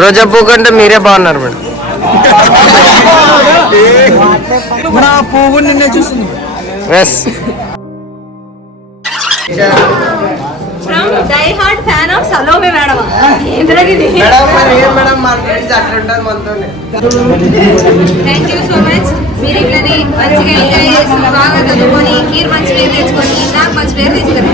రోజా పువ్వు కంటే మీరే బాగున్నారు మేడం. పువ్వు నిన్నే చూస్తుంది. From die hard fan of Salome madam. Thank you so much. మీరు ఇట్లని మంచిగా ఎంజాయ్ చేసి బాగా చదువుకొని మీరు మంచి పేరు తెచ్చుకొని నాకు మంచి పేరు తీసుకురండి.